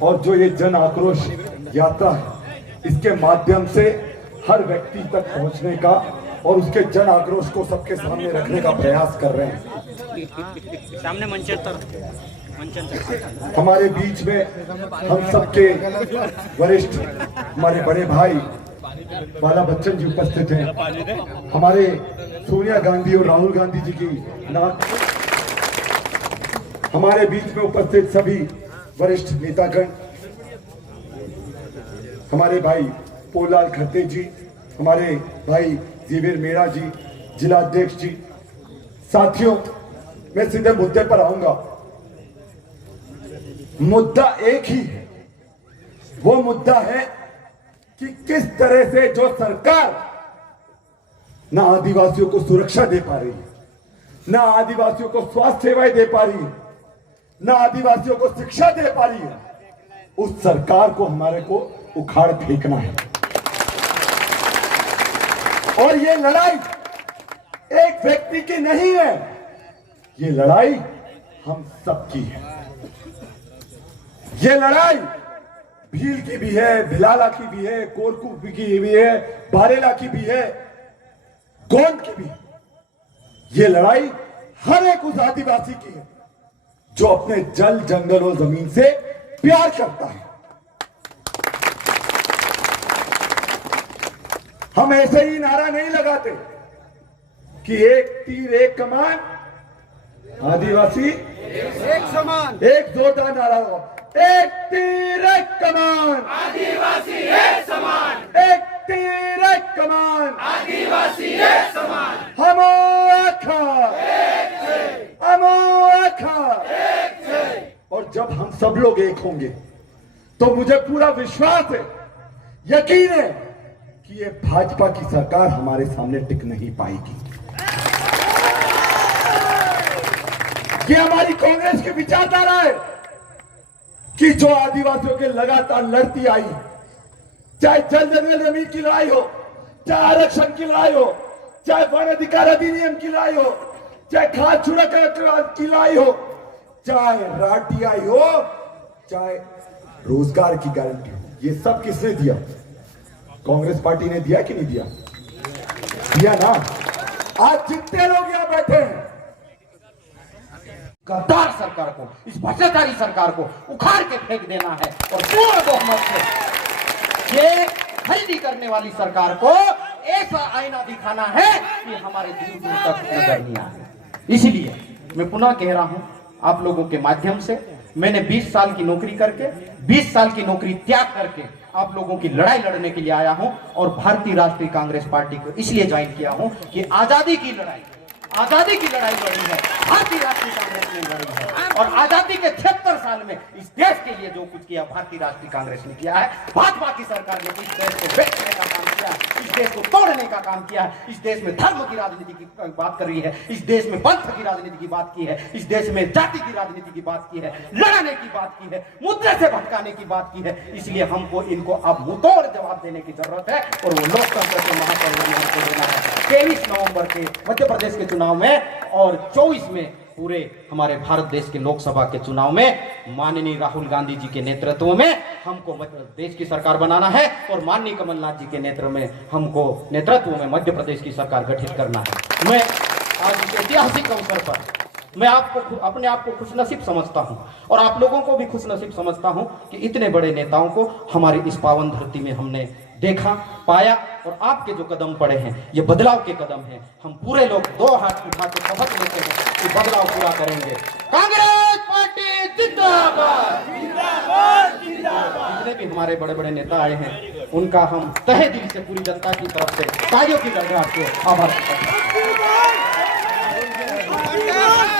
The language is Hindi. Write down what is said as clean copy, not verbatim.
और जो ये जन आक्रोश यात्रा है, इसके माध्यम से हर व्यक्ति तक पहुंचने का और उसके जन आक्रोश को सबके सामने रखने का प्रयास कर रहे हैं। सामने मंचन हमारे बीच में हम सबके वरिष्ठ हमारे बड़े भाई बाला बच्चन जी उपस्थित हैं। हमारे सोनिया गांधी और राहुल गांधी जी की हमारे बीच में उपस्थित सभी वरिष्ठ नेतागण, हमारे भाई पोलाल खत्ते जी, हमारे भाई जेवियर मेड़ा जी, जिला अध्यक्ष जी। साथियों, मैं सीधे मुद्दे पर आऊंगा। मुद्दा एक ही है, वो मुद्दा है कि किस तरह से जो सरकार ना आदिवासियों को सुरक्षा दे पा रही है, ना आदिवासियों को स्वास्थ्य सेवाएं दे पा रही है, ना आदिवासियों को शिक्षा दे पा रही है, उस सरकार को हमारे को उखाड़ फेंकना है। और ये लड़ाई एक व्यक्ति की नहीं है, ये लड़ाई हम सबकी है। ये लड़ाई भील की भी है, भिलाला की भी है, कोरकू की भी है, बारेला की भी है, गोंड की भी है। ये लड़ाई हर एक उस आदिवासी की है जो अपने जल, जंगल और जमीन से प्यार करता है। हम ऐसे ही नारा नहीं लगाते कि एक तीर एक कमान, आदिवासी एक समान, एक जोरदार नारा हो, एक तीर एक कमान, आदिवासी एक समान, एक तीर एक कमान, आदिवासी एक समान, हमो आखा, हमो आखा। और जब हम सब लोग एक होंगे तो मुझे पूरा विश्वास है, यकीन है कि ये भाजपा की सरकार हमारे सामने टिक नहीं पाएगी। ये हमारी कांग्रेस की विचारधारा है कि जो आदिवासियों के लगातार लड़ती आई, चाहे जल जंगल जमीन की लड़ाई हो, चाहे आरक्षण की लड़ाई हो, चाहे वन अधिकार अधिनियम की लड़ाई हो, चाहे खाद छुड़क की लड़ाई हो, चाहे राटीआई हो, चाहे रोजगार की गारंटी हो, ये सब किसने दिया? कांग्रेस पार्टी ने दिया कि नहीं दिया? दिया ना। आज जितने लोग यहां बैठे हैं, गद्दार सरकार को, इस भ्रष्टाचारी सरकार को उखाड़ के फेंक देना है और पूर्ण बहुमत से ये खरीदी करने वाली सरकार को ऐसा आईना दिखाना है कि हमारे दूर दूर तक नजर नहीं आए। इसलिए मैं पुनः कह रहा हूं आप लोगों के माध्यम से, मैंने 20 साल की नौकरी करके, 20 साल की नौकरी त्याग करके आप लोगों की लड़ाई लड़ने के लिए आया हूं और भारतीय राष्ट्रीय कांग्रेस पार्टी को इसलिए ज्वाइन किया हूं कि आजादी की लड़ाई लड़ी है भारतीय राष्ट्रीय कांग्रेस ने लड़ी है। और आजादी के 76 साल में इस देश के लिए जो कुछ किया भारतीय राष्ट्रीय कांग्रेस ने किया है। भाजपा की सरकार ने इस देश को बेचने का काम किया, इस देश को तोड़ने का काम किया है, इस देश में धर्म की राजनीति की बात कर रही है, इस देश में पंथ की राजनीति की बात की है, इस देश में जाति की राजनीति की बात की है, लड़ाने की बात की है, मुद्दे से भटकाने की बात की है। इसलिए हमको इनको अब मुंहतोड़ जवाब देने की जरूरत है और वो लोकतंत्र के महापर्व में हमको देना है। 23 नवंबर के मध्य प्रदेश के चुनाव में और 24 में पूरे हमारे भारत देश के लोकसभा के चुनाव में माननीय राहुल गांधी जी के नेतृत्व में हमको मध्य प्रदेश की सरकार बनाना है और माननीय कमलनाथ जी के नेतृत्व में मध्य प्रदेश की सरकार गठित करना है। मैं आज इस ऐतिहासिक अवसर पर मैं अपने आप को खुशनसीब समझता हूं और आप लोगों को भी खुशनसीब समझता हूं कि इतने बड़े नेताओं को हमारी इस पावन धरती में हमने देखा, पाया और आपके जो कदम पड़े हैं ये बदलाव के कदम हैं। हम पूरे लोग 2 हाथ उठा के शपथ लेते हैं कि बदलाव पूरा करेंगे। कांग्रेस पार्टी जिंदाबाद, जिंदाबाद, जिंदाबाद। जितने भी हमारे बड़े बड़े नेता आए हैं उनका हम तहे दिल से पूरी जनता की तरफ से कार्यों की तरफ से आभार।